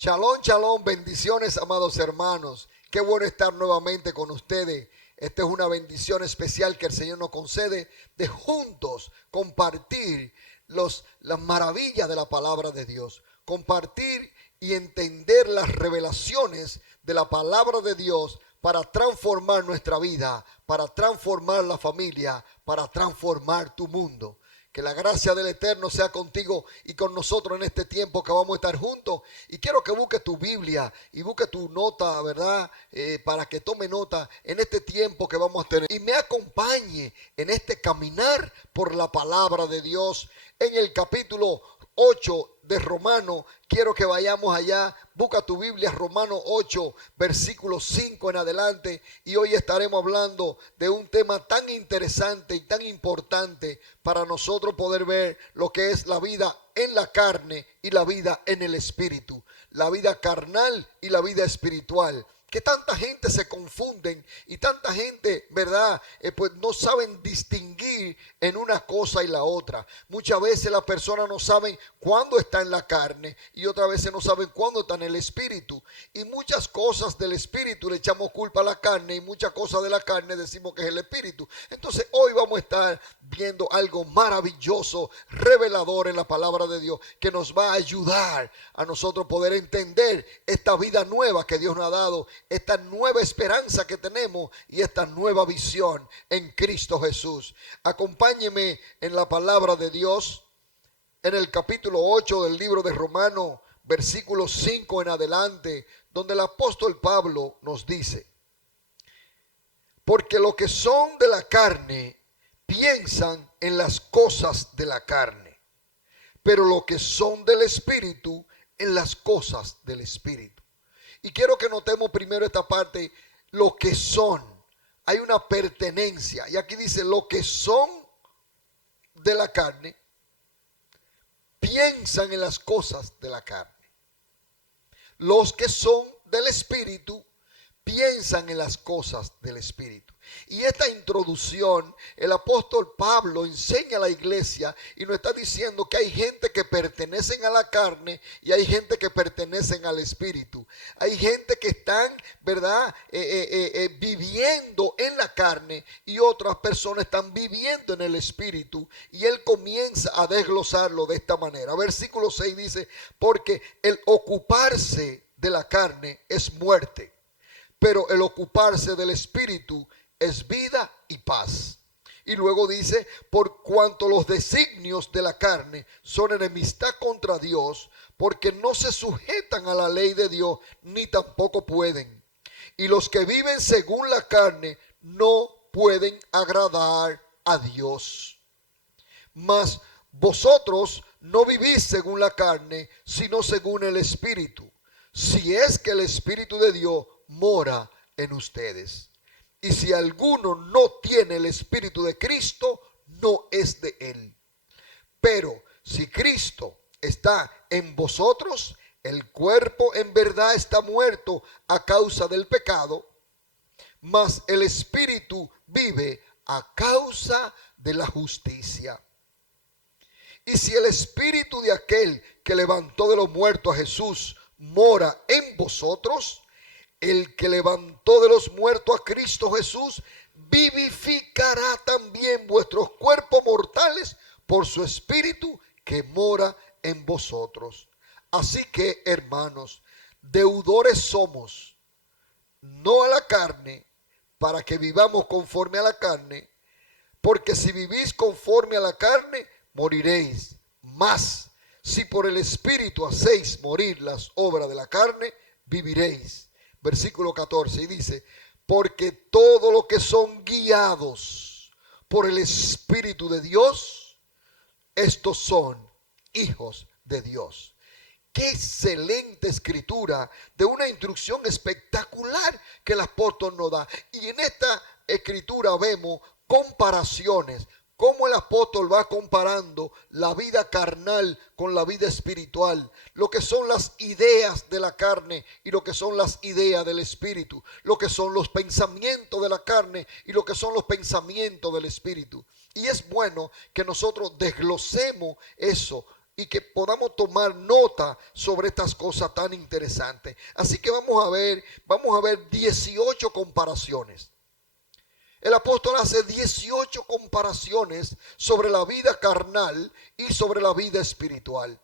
Shalom, shalom, bendiciones, amados hermanos. Qué bueno estar nuevamente con ustedes. Esta es una bendición especial que el Señor nos concede de juntos compartir las maravillas de la palabra de Dios. Compartir y entender las revelaciones de la palabra de Dios para transformar nuestra vida, para transformar la familia, para transformar tu mundo. Que la gracia del Eterno sea contigo y con nosotros en este tiempo que vamos a estar juntos. Y quiero que busque tu Biblia y busque tu nota, ¿verdad? Para que tome nota en este tiempo que vamos a tener. Y me acompañe en este caminar por la palabra de Dios en el capítulo 8 de Romano. Quiero que vayamos allá. Busca tu Biblia, Romano 8, versículo 5 en adelante. Y hoy estaremos hablando de un tema tan interesante y tan importante para nosotros poder ver lo que es la vida en la carne y la vida en el espíritu. La vida carnal y la vida espiritual. Que tanta gente se confunden y tanta gente, ¿verdad? Pues no saben distinguir en una cosa y la otra. Muchas veces las personas no saben cuándo está en la carne y otras veces no saben cuándo está en el espíritu. Y muchas cosas del espíritu le echamos culpa a la carne y muchas cosas de la carne decimos que es el espíritu. Entonces hoy vamos a estar viendo algo maravilloso, revelador en la palabra de Dios, que nos va a ayudar a nosotros poder entender esta vida nueva que Dios nos ha dado, esta nueva esperanza que tenemos y esta nueva visión en Cristo Jesús. Acompáñeme en la palabra de Dios en el capítulo 8 del libro de Romanos, versículo 5 en adelante, donde el apóstol Pablo nos dice: porque los que son de la carne piensan en las cosas de la carne, pero los que son del espíritu en las cosas del espíritu. Y quiero que notemos primero esta parte, lo que son. Hay una pertenencia. Y aquí dice, lo que son de la carne, piensan en las cosas de la carne. Los que son del espíritu, piensan en las cosas del espíritu. Y esta introducción, el apóstol Pablo enseña a la iglesia y nos está diciendo que hay gente que pertenecen a la carne y hay gente que pertenecen al espíritu. Hay gente que están, ¿verdad? Viviendo en la carne y otras personas están viviendo en el espíritu. Y él comienza a desglosarlo de esta manera. Versículo 6 dice, porque el ocuparse de la carne es muerte, pero el ocuparse del espíritu es vida y paz. Y luego dice, por cuanto los designios de la carne son enemistad contra Dios, porque no se sujetan a la ley de Dios, ni tampoco pueden. Y los que viven según la carne no pueden agradar a Dios. Mas vosotros no vivís según la carne, sino según el Espíritu, si es que el Espíritu de Dios mora en ustedes. Y si alguno no tiene el Espíritu de Cristo, no es de él. Pero si Cristo está en vosotros, el cuerpo en verdad está muerto a causa del pecado, mas el Espíritu vive a causa de la justicia. Y si el Espíritu de aquel que levantó de los muertos a Jesús mora en vosotros, el que levantó de los muertos a Cristo Jesús vivificará también vuestros cuerpos mortales por su Espíritu que mora en vosotros. Así que, hermanos, deudores somos, no a la carne, para que vivamos conforme a la carne, porque si vivís conforme a la carne, moriréis. Mas, si por el Espíritu hacéis morir las obras de la carne, viviréis. Versículo 14 y dice, porque todo lo que son guiados por el Espíritu de Dios, estos son hijos de Dios. Qué excelente escritura de una instrucción espectacular que el apóstol nos da. Y en esta escritura vemos comparaciones, cómo el apóstol va comparando la vida carnal con la vida espiritual, lo que son las ideas de la carne y lo que son las ideas del espíritu, lo que son los pensamientos de la carne y lo que son los pensamientos del espíritu. Y es bueno que nosotros desglosemos eso y que podamos tomar nota sobre estas cosas tan interesantes. Así que vamos a ver 18 comparaciones. El apóstol hace 18 comparaciones sobre la vida carnal y sobre la vida espiritual.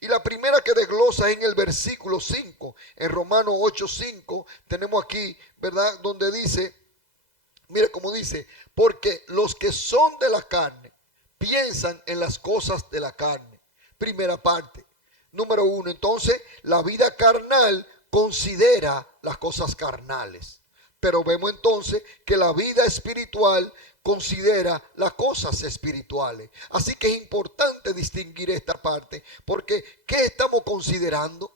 Y la primera que desglosa en el versículo 5, en Romanos 8:5, tenemos aquí, ¿verdad? Donde dice, mire cómo dice, porque los que son de la carne piensan en las cosas de la carne. Primera parte. Número 1, entonces la vida carnal considera las cosas carnales. Pero vemos entonces que la vida espiritual considera las cosas espirituales. Así que es importante distinguir esta parte, porque ¿qué estamos considerando?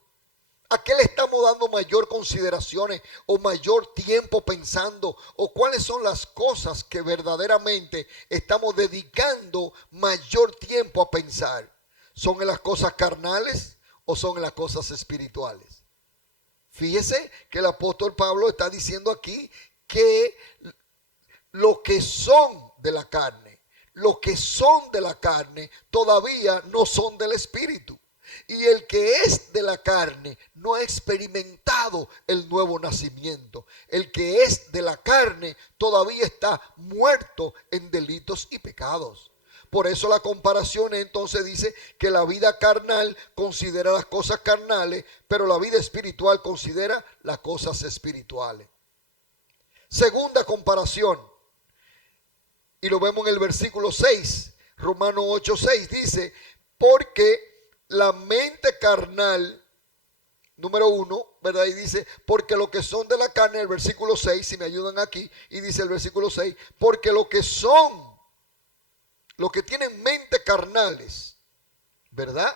¿A qué le estamos dando mayor consideraciones o mayor tiempo pensando? ¿O cuáles son las cosas que verdaderamente estamos dedicando mayor tiempo a pensar? ¿Son en las cosas carnales o son en las cosas espirituales? Fíjese que el apóstol Pablo está diciendo aquí que lo que son de la carne, todavía no son del espíritu. Y el que es de la carne no ha experimentado el nuevo nacimiento. El que es de la carne todavía está muerto en delitos y pecados. Por eso la comparación entonces dice que la vida carnal considera las cosas carnales, pero la vida espiritual considera las cosas espirituales. Segunda comparación, y lo vemos en el versículo 6, Romanos 8:6 dice, porque la mente carnal, número 1, ¿verdad? Y dice, porque lo que son de la carne, el versículo 6, si me ayudan aquí, y dice el versículo 6, porque lo que son, los que tienen mente carnales, ¿verdad?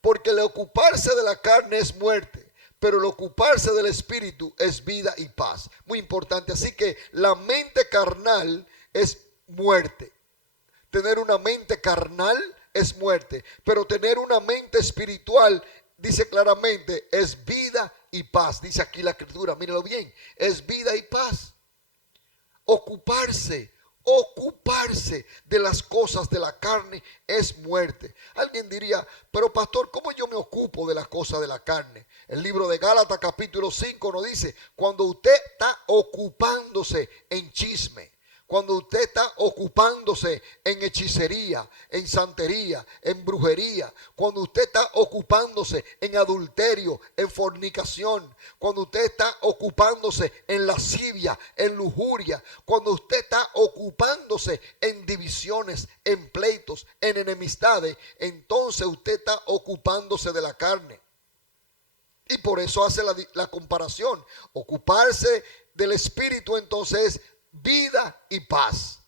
Porque el ocuparse de la carne es muerte, pero el ocuparse del espíritu es vida y paz. Muy importante, así que la mente carnal es muerte. Tener una mente carnal es muerte, pero tener una mente espiritual, dice claramente, es vida y paz. Dice aquí la escritura, mírenlo bien, es vida y paz. Ocuparse de las cosas de la carne es muerte. Alguien diría, pero pastor, ¿cómo yo me ocupo de las cosas de la carne? El libro de Gálatas capítulo 5 nos dice, cuando usted está ocupándose en chisme, cuando usted está ocupándose en hechicería, en santería, en brujería, cuando usted está ocupándose en adulterio, en fornicación, cuando usted está ocupándose en lascivia, en lujuria, cuando usted está ocupándose en divisiones, en pleitos, en enemistades, entonces usted está ocupándose de la carne. Y por eso hace la comparación. Ocuparse del espíritu entonces es vida y paz.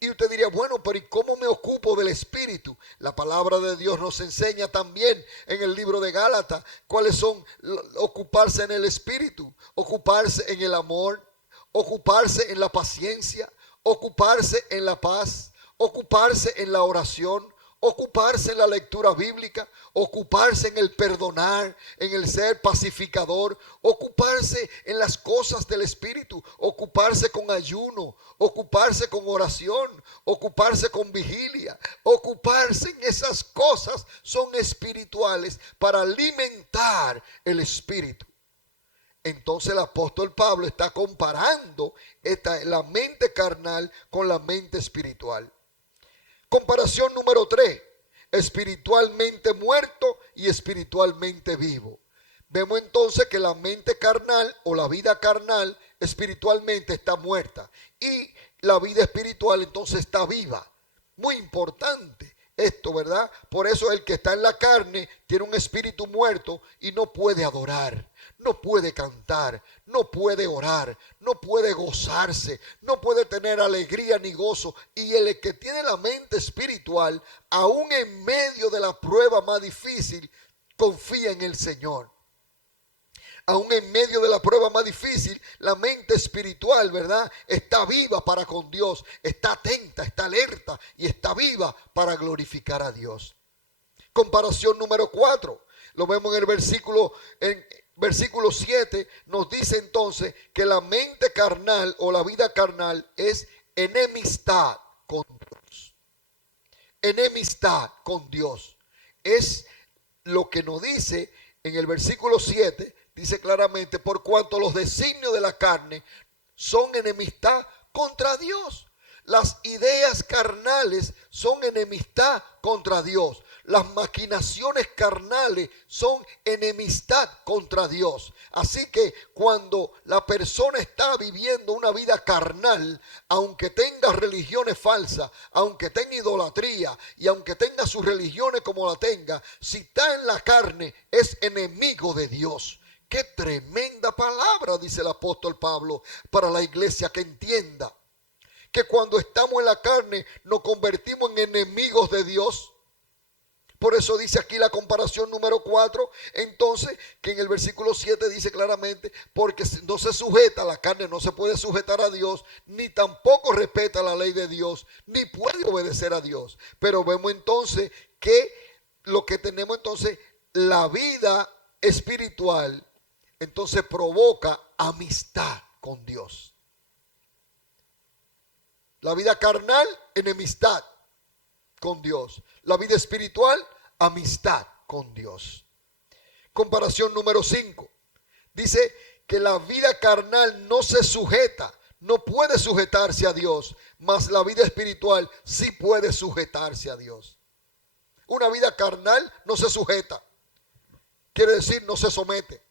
Y usted diría, bueno, pero ¿y cómo me ocupo del espíritu? La palabra de Dios nos enseña también en el libro de Gálatas cuáles son ocuparse en el espíritu, ocuparse en el amor, ocuparse en la paciencia, ocuparse en la paz, ocuparse en la oración, ocuparse en la lectura bíblica, ocuparse en el perdonar, en el ser pacificador, ocuparse en las cosas del espíritu, ocuparse con ayuno, ocuparse con oración, ocuparse con vigilia, ocuparse en esas cosas son espirituales para alimentar el espíritu. Entonces el apóstol Pablo está comparando la mente carnal con la mente espiritual. Comparación número 3, espiritualmente muerto y espiritualmente vivo. Vemos entonces que la mente carnal o la vida carnal espiritualmente está muerta y la vida espiritual entonces está viva. Muy importante esto, ¿verdad? Por eso el que está en la carne tiene un espíritu muerto y no puede adorar, no puede cantar, no puede orar, no puede gozarse, no puede tener alegría ni gozo. Y el que tiene la mente espiritual, aún en medio de la prueba más difícil, confía en el Señor. Aún en medio de la prueba más difícil, la mente espiritual, ¿verdad? Está viva para con Dios, está atenta, está alerta y está viva para glorificar a Dios. Comparación número 4, lo vemos en el versículo 7, nos dice entonces que la mente carnal o la vida carnal es enemistad con Dios. Enemistad con Dios. es lo que nos dice en el versículo 7, dice claramente, por cuanto los designios de la carne son enemistad contra Dios. Las ideas carnales son enemistad contra Dios. Las maquinaciones carnales son enemistad contra Dios. Así que cuando la persona está viviendo una vida carnal, aunque tenga religiones falsas, aunque tenga idolatría y aunque tenga sus religiones como la tenga, si está en la carne es enemigo de Dios. Qué tremenda palabra, dice el apóstol Pablo, para la iglesia que entienda que cuando estamos en la carne nos convertimos en enemigos de Dios. Por eso dice aquí la comparación número 4, entonces, que en el versículo 7 dice claramente, porque no se sujeta, la carne no se puede sujetar a Dios, ni tampoco respeta la ley de Dios, ni puede obedecer a Dios. Pero vemos entonces que lo que tenemos entonces, la vida espiritual, entonces provoca amistad con Dios. La vida carnal, enemistad con Dios. La vida espiritual, amistad con Dios. Comparación número 5. Dice que la vida carnal no se sujeta, no puede sujetarse a Dios, mas la vida espiritual sí puede sujetarse a Dios. Una vida carnal no se sujeta, quiere decir no se somete.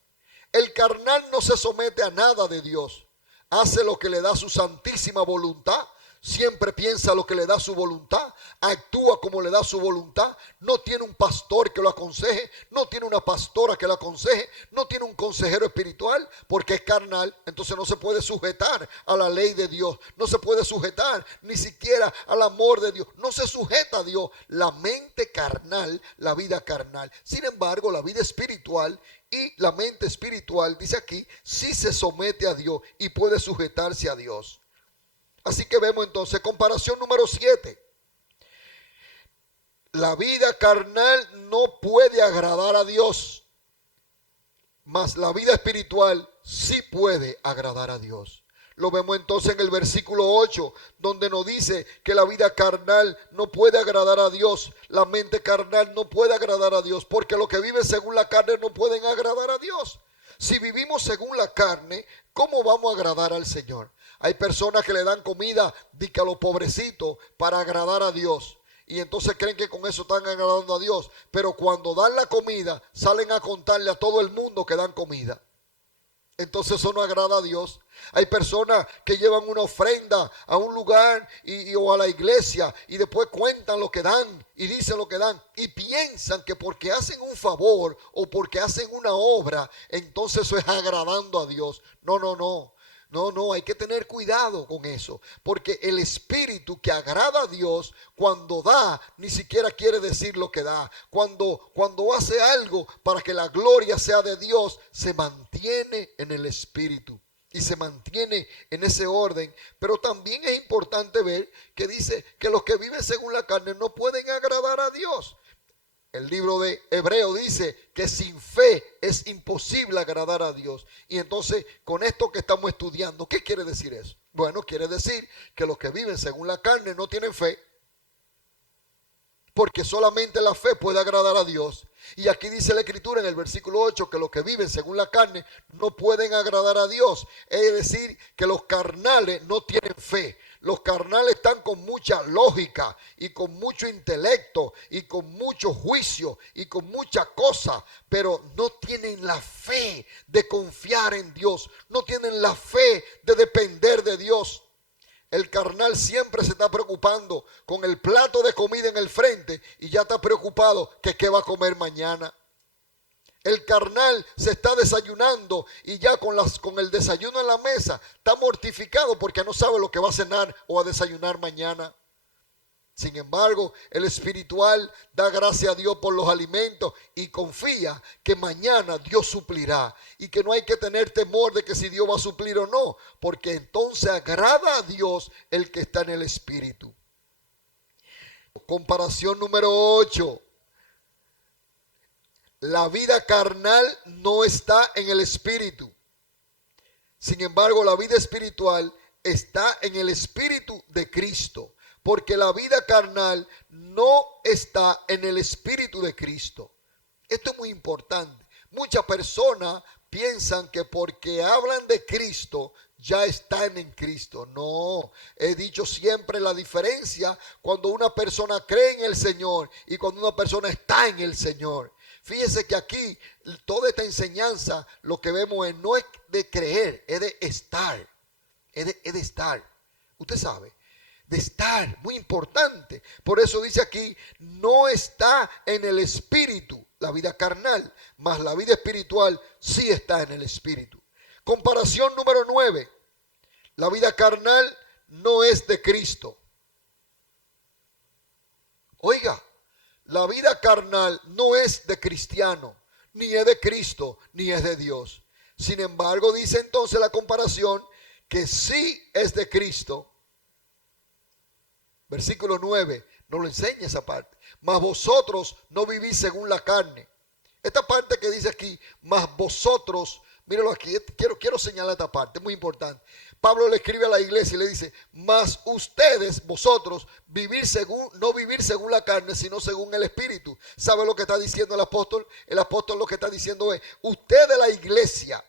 El carnal no se somete a nada de Dios, hace lo que le da su santísima voluntad. Siempre piensa lo que le da su voluntad, actúa como le da su voluntad, no tiene un pastor que lo aconseje, no tiene una pastora que lo aconseje, no tiene un consejero espiritual porque es carnal, entonces no se puede sujetar a la ley de Dios, no se puede sujetar ni siquiera al amor de Dios, no se sujeta a Dios, la mente carnal, la vida carnal. Sin embargo, la vida espiritual y la mente espiritual, dice aquí, sí se somete a Dios y puede sujetarse a Dios. Así que vemos entonces, comparación número 7. La vida carnal no puede agradar a Dios, mas la vida espiritual sí puede agradar a Dios. Lo vemos entonces en el versículo 8, donde nos dice que la vida carnal no puede agradar a Dios, la mente carnal no puede agradar a Dios, porque los que viven según la carne no pueden agradar a Dios. Si vivimos según la carne, ¿cómo vamos a agradar al Señor? Hay personas que le dan comida a los pobrecitos para agradar a Dios. Y entonces creen que con eso están agradando a Dios. Pero cuando dan la comida, salen a contarle a todo el mundo que dan comida. Entonces eso no agrada a Dios. Hay personas que llevan una ofrenda a un lugar o a la iglesia y después cuentan lo que dan y dicen lo que dan. Y piensan que porque hacen un favor o porque hacen una obra, entonces eso es agradando a Dios. No, no, no. No, hay que tener cuidado con eso, porque el espíritu que agrada a Dios, cuando da, ni siquiera quiere decir lo que da. Cuando hace algo para que la gloria sea de Dios, se mantiene en el espíritu y se mantiene en ese orden. Pero también es importante ver que dice que los que viven según la carne no pueden agradar a Dios. El libro de Hebreo dice que sin fe es imposible agradar a Dios. Y entonces, con esto que estamos estudiando, ¿qué quiere decir eso? Bueno, quiere decir que los que viven según la carne no tienen fe, porque solamente la fe puede agradar a Dios. Y aquí dice la Escritura en el versículo 8 que los que viven según la carne no pueden agradar a Dios. Es decir, que los carnales no tienen fe. Los carnales están con mucha lógica y con mucho intelecto y con mucho juicio y con mucha cosa, pero no tienen la fe de confiar en Dios, no tienen la fe de depender de Dios. El carnal siempre se está preocupando con el plato de comida en el frente y ya está preocupado que qué va a comer mañana. El carnal se está desayunando y ya con el desayuno en la mesa está mortificado porque no sabe lo que va a cenar o a desayunar mañana. Sin embargo, el espiritual da gracias a Dios por los alimentos y confía que mañana Dios suplirá y que no hay que tener temor de que si Dios va a suplir o no, porque entonces agrada a Dios el que está en el espíritu. Comparación número 8. La vida carnal no está en el espíritu. Sin embargo, la vida espiritual está en el espíritu de Cristo. porque la vida carnal no está en el Espíritu de Cristo. Esto es muy importante. Muchas personas piensan que porque hablan de Cristo ya están en Cristo. No, he dicho siempre la diferencia cuando una persona cree en el Señor y cuando una persona está en el Señor. Fíjese que aquí toda esta enseñanza lo que vemos es no es de creer, es de estar. Es de estar. Usted sabe, de estar, muy importante. Por eso dice aquí, no está en el espíritu, la vida carnal, mas la vida espiritual sí está en el espíritu. Comparación número 9. La vida carnal no es de Cristo. Oiga, la vida carnal no es de cristiano, ni es de Cristo, ni es de Dios. Sin embargo, dice entonces la comparación que sí es de Cristo. Versículo 9 nos lo enseña esa parte. Mas vosotros no vivís según la carne. Esta parte que dice aquí, mas vosotros, míralo aquí, quiero señalar esta parte, muy importante. Pablo le escribe a la iglesia y le dice, mas ustedes, vosotros, no vivir según la carne, sino según el Espíritu. ¿Sabe lo que está diciendo el apóstol? El apóstol lo que está diciendo es, ustedes la iglesia,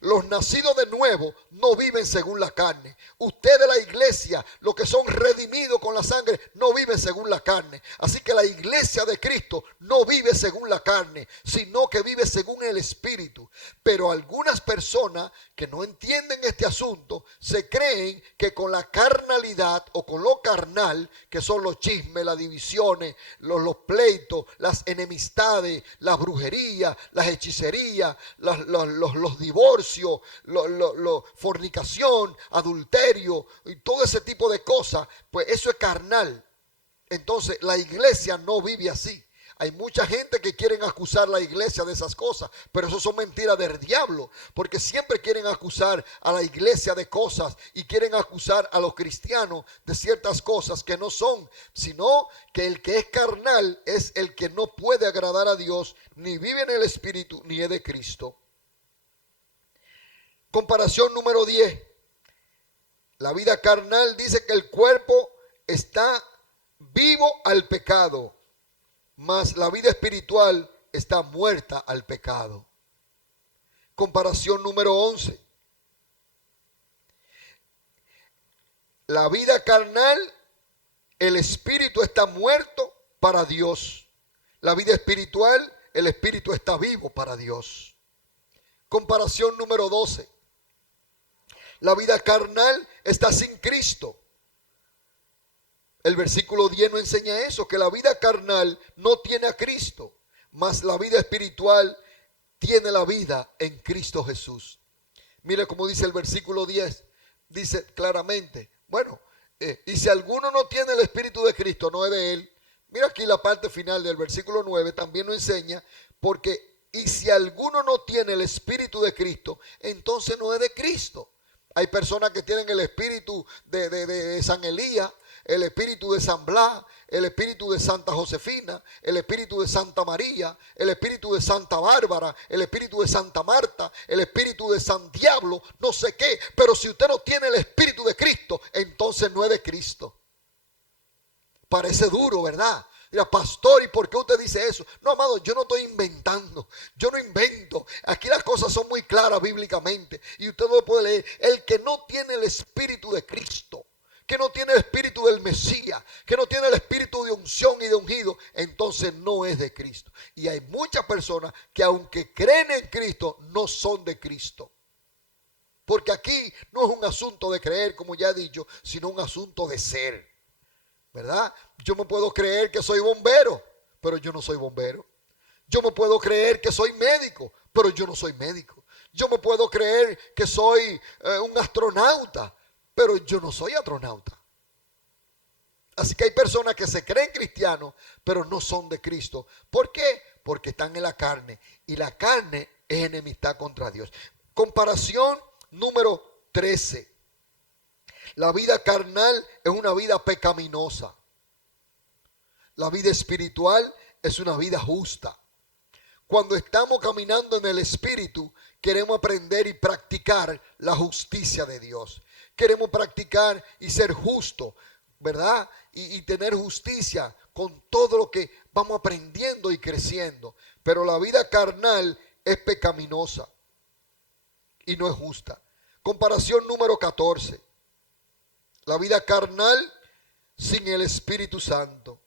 los nacidos de nuevo, no viven según la carne. Ustedes la iglesia, los que son redimidos con la sangre, no viven según la carne. Así que la iglesia de Cristo no vive según la carne, sino que vive según el Espíritu. Pero algunas personas que no entienden este asunto, se creen que con la carnalidad o con lo carnal, que son los chismes, las divisiones, los pleitos, las enemistades, las brujerías, las hechicerías, los divorcios, fornicación, adulterio y todo ese tipo de cosas, pues eso es carnal. Entonces la iglesia no vive así. Hay mucha gente que quieren acusar a la iglesia de esas cosas, pero eso son mentiras del diablo, porque siempre quieren acusar a la iglesia de cosas y quieren acusar a los cristianos de ciertas cosas que no son, sino que el que es carnal es el que no puede agradar a Dios, ni vive en el Espíritu, ni es de Cristo. Comparación número 10. La vida carnal dice que el cuerpo está vivo al pecado, mas la vida espiritual está muerta al pecado. Comparación número 11. La vida carnal, el espíritu está muerto para Dios. La vida espiritual, el espíritu está vivo para Dios. Comparación número 12. La vida carnal está sin Cristo. El versículo 10 nos enseña eso, que la vida carnal no tiene a Cristo, mas la vida espiritual tiene la vida en Cristo Jesús. Mire cómo dice el versículo 10, dice claramente, bueno, y si alguno no tiene el Espíritu de Cristo, no es de él. Mira aquí la parte final del versículo 9, también nos enseña, porque y si alguno no tiene el Espíritu de Cristo, entonces no es de Cristo. Hay personas que tienen el espíritu de San Elías, el espíritu de San Blas, el espíritu de Santa Josefina, el espíritu de Santa María, el espíritu de Santa Bárbara, el espíritu de Santa Marta, el espíritu de San Diablo, no sé qué. Pero si usted no tiene el Espíritu de Cristo, entonces no es de Cristo. Parece duro, ¿verdad? Mira, pastor, ¿y por qué usted dice eso? No, amado, yo no estoy inventando. Yo no invento. Aquí las cosas son muy claras bíblicamente. Y usted lo puede leer. El que no tiene el Espíritu de Cristo, que no tiene el Espíritu del Mesías, que no tiene el Espíritu de unción y de ungido, entonces no es de Cristo. Y hay muchas personas que aunque creen en Cristo, no son de Cristo. Porque aquí no es un asunto de creer, como ya he dicho, sino un asunto de ser. ¿Verdad? Yo me puedo creer que soy bombero, pero yo no soy bombero. Yo me puedo creer que soy médico, pero yo no soy médico. Yo me puedo creer que soy un astronauta, pero yo no soy astronauta. Así que hay personas que se creen cristianos, pero no son de Cristo. ¿Por qué? Porque están en la carne. Y la carne es enemistad contra Dios. Comparación número 13. La vida carnal es una vida pecaminosa. La vida espiritual es una vida justa. Cuando estamos caminando en el Espíritu, queremos aprender y practicar la justicia de Dios. Queremos practicar y ser justos. ¿verdad? Y tener justicia con todo lo que vamos aprendiendo y creciendo. Pero la vida carnal es pecaminosa y no es justa. Comparación número 14. La vida carnal sin el Espíritu Santo.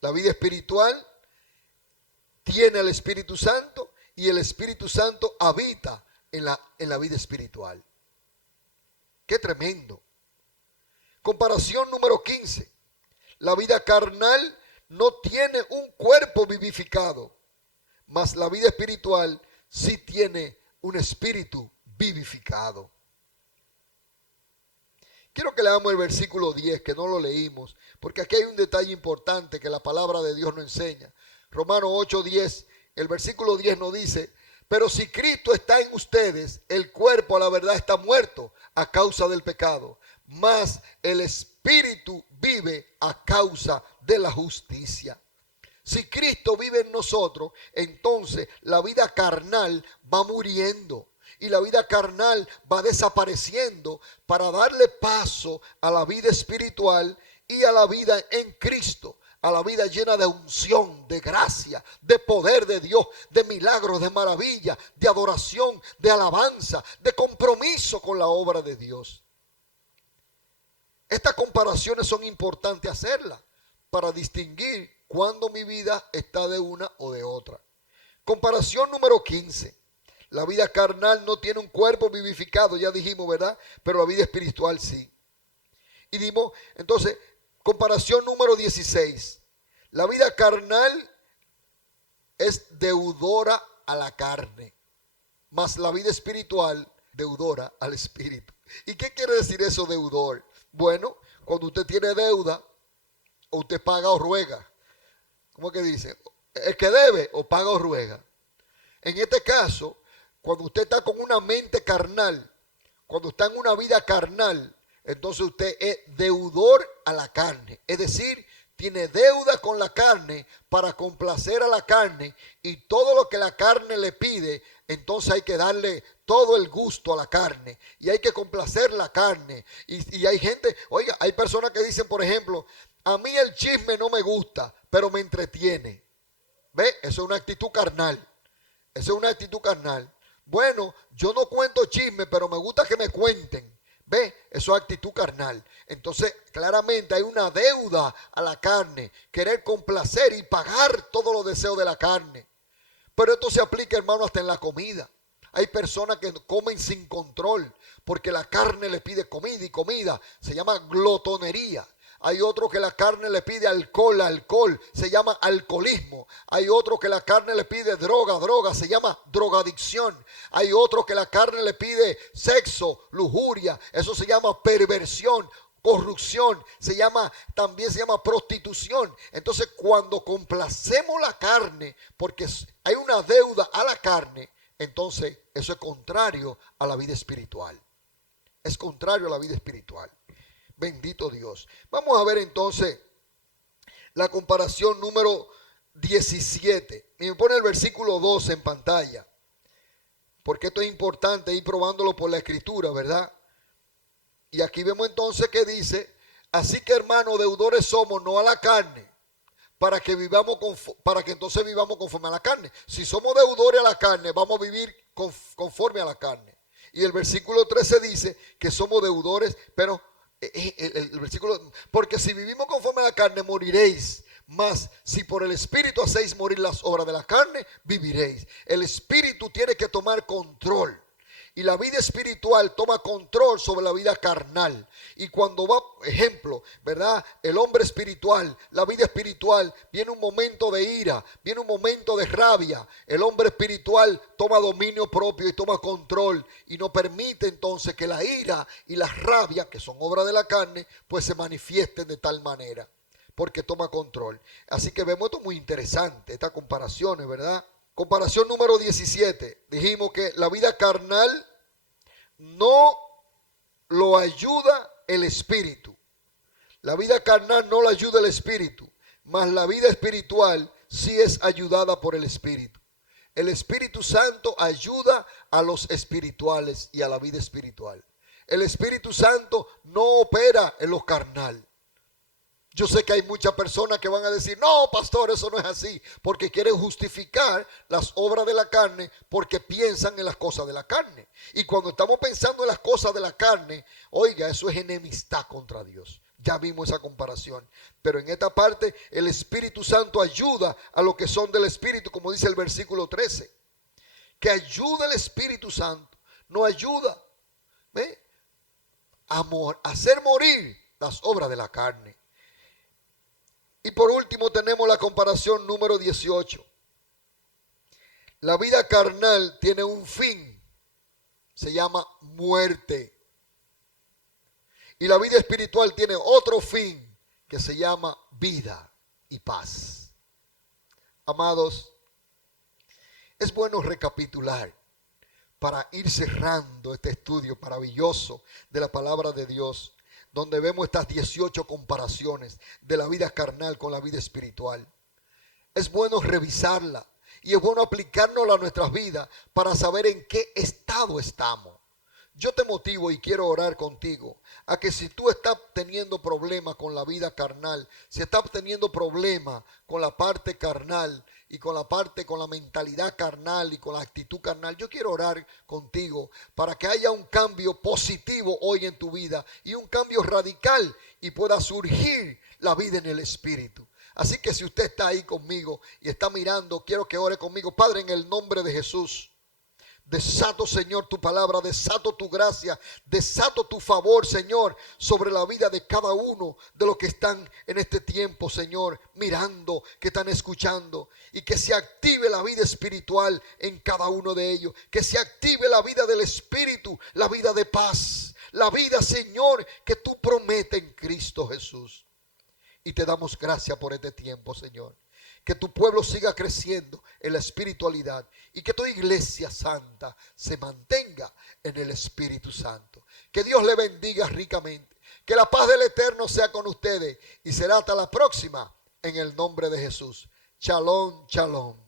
La vida espiritual tiene al Espíritu Santo y el Espíritu Santo habita en la vida espiritual. Qué tremendo. Comparación número 15. La vida carnal no tiene un cuerpo vivificado, mas la vida espiritual sí tiene un espíritu vivificado. Quiero que leamos el versículo 10, que no lo leímos, porque aquí hay un detalle importante que la palabra de Dios nos enseña. Romanos 8:10, el versículo 10 nos dice: pero si Cristo está en ustedes, el cuerpo a la verdad está muerto a causa del pecado, mas el espíritu vive a causa de la justicia. Si Cristo vive en nosotros, entonces la vida carnal va muriendo y la vida carnal va desapareciendo para darle paso a la vida espiritual y a la vida en Cristo, a la vida llena de unción, de gracia, de poder de Dios, de milagros, de maravilla, de adoración, de alabanza, de compromiso con la obra de Dios. Estas comparaciones son importantes hacerlas para distinguir cuando mi vida está de una o de otra. Comparación número 15. La vida carnal no tiene un cuerpo vivificado, ya dijimos, ¿verdad? Pero la vida espiritual sí. Y dimos, entonces, comparación número 16. La vida carnal es deudora a la carne, mas la vida espiritual deudora al espíritu. ¿Y qué quiere decir eso, deudor? Bueno, cuando usted tiene deuda, o usted paga o ruega. ¿Cómo que dice? El que debe o paga o ruega. En este caso, cuando usted está con una mente carnal, cuando está en una vida carnal, entonces usted es deudor a la carne. Es decir, tiene deuda con la carne para complacer a la carne, y todo lo que la carne le pide, entonces hay que darle todo el gusto a la carne y hay que complacer la carne. Y hay gente, oiga, hay personas que dicen, por ejemplo, a mí el chisme no me gusta, pero me entretiene. ¿Ve? Eso es una actitud carnal. Eso es una actitud carnal. Bueno, yo no cuento chisme, pero me gusta que me cuenten. ¿Ve? Eso es actitud carnal. Entonces, claramente hay una deuda a la carne. Querer complacer y pagar todos los deseos de la carne. Pero esto se aplica, hermano, hasta en la comida. Hay personas que comen sin control porque la carne le pide comida y comida. Se llama glotonería. Hay otro que la carne le pide alcohol, se llama alcoholismo. Hay otro que la carne le pide droga, se llama drogadicción. Hay otro que la carne le pide sexo, lujuria, eso se llama perversión, corrupción, también se llama prostitución. Entonces, cuando complacemos la carne, porque hay una deuda a la carne, entonces eso es contrario a la vida espiritual. Es contrario a la vida espiritual. Bendito Dios. Vamos a ver entonces la comparación número 17. Y me pone el versículo 12 en pantalla, porque esto es importante ir probándolo por la escritura, ¿verdad? Y aquí vemos entonces que dice: así que, hermanos, deudores somos, no a la carne, para que entonces vivamos conforme a la carne. Si somos deudores a la carne, vamos a vivir conforme a la carne. Y el versículo 13 dice que somos deudores, pero el versículo, porque si vivimos conforme a la carne, moriréis. Mas si por el Espíritu hacéis morir las obras de la carne, viviréis. El Espíritu tiene que tomar control. Y la vida espiritual toma control sobre la vida carnal. Y cuando va, ejemplo, ¿verdad? El hombre espiritual, la vida espiritual, viene un momento de ira, viene un momento de rabia. El hombre espiritual toma dominio propio y toma control. Y no permite entonces que la ira y la rabia, que son obras de la carne, pues se manifiesten de tal manera. Porque toma control. Así que vemos esto muy interesante, estas comparaciones, ¿verdad? Comparación número 17. Dijimos que la vida carnal no lo ayuda el espíritu. La vida carnal no la ayuda el espíritu, mas la vida espiritual sí es ayudada por el espíritu. El Espíritu Santo ayuda a los espirituales y a la vida espiritual. El Espíritu Santo no opera en lo carnal. Yo sé que hay muchas personas que van a decir, no, pastor, eso no es así, porque quieren justificar las obras de la carne porque piensan en las cosas de la carne. Y cuando estamos pensando en las cosas de la carne, oiga, eso es enemistad contra Dios. Ya vimos esa comparación. Pero en esta parte el Espíritu Santo ayuda a los que son del Espíritu, como dice el versículo 13. Que ayuda el Espíritu Santo, no ayuda a hacer morir las obras de la carne. Y por último tenemos la comparación número 18. La vida carnal tiene un fin, se llama muerte. Y la vida espiritual tiene otro fin que se llama vida y paz. Amados, es bueno recapitular para ir cerrando este estudio maravilloso de la palabra de Dios, donde vemos estas 18 comparaciones de la vida carnal con la vida espiritual. Es bueno revisarla y es bueno aplicárnosla a nuestras vidas para saber en qué estado estamos. Yo te motivo y quiero orar contigo a que si tú estás teniendo problemas con la vida carnal, si estás teniendo problemas con la parte carnal y con la mentalidad carnal y con la actitud carnal, yo quiero orar contigo para que haya un cambio positivo hoy en tu vida y un cambio radical y pueda surgir la vida en el Espíritu. Así que si usted está ahí conmigo y está mirando, quiero que ore conmigo. Padre, en el nombre de Jesús, desato, Señor, tu palabra, desato tu gracia, desato tu favor, Señor, sobre la vida de cada uno de los que están en este tiempo, Señor, mirando, que están escuchando, y que se active la vida espiritual en cada uno de ellos, que se active la vida del Espíritu, la vida de paz, la vida, Señor, que tú prometes en Cristo Jesús. Y te damos gracias por este tiempo, Señor. Que tu pueblo siga creciendo en la espiritualidad y que tu iglesia santa se mantenga en el Espíritu Santo. Que Dios le bendiga ricamente. Que la paz del Eterno sea con ustedes y será hasta la próxima en el nombre de Jesús. Shalom, shalom.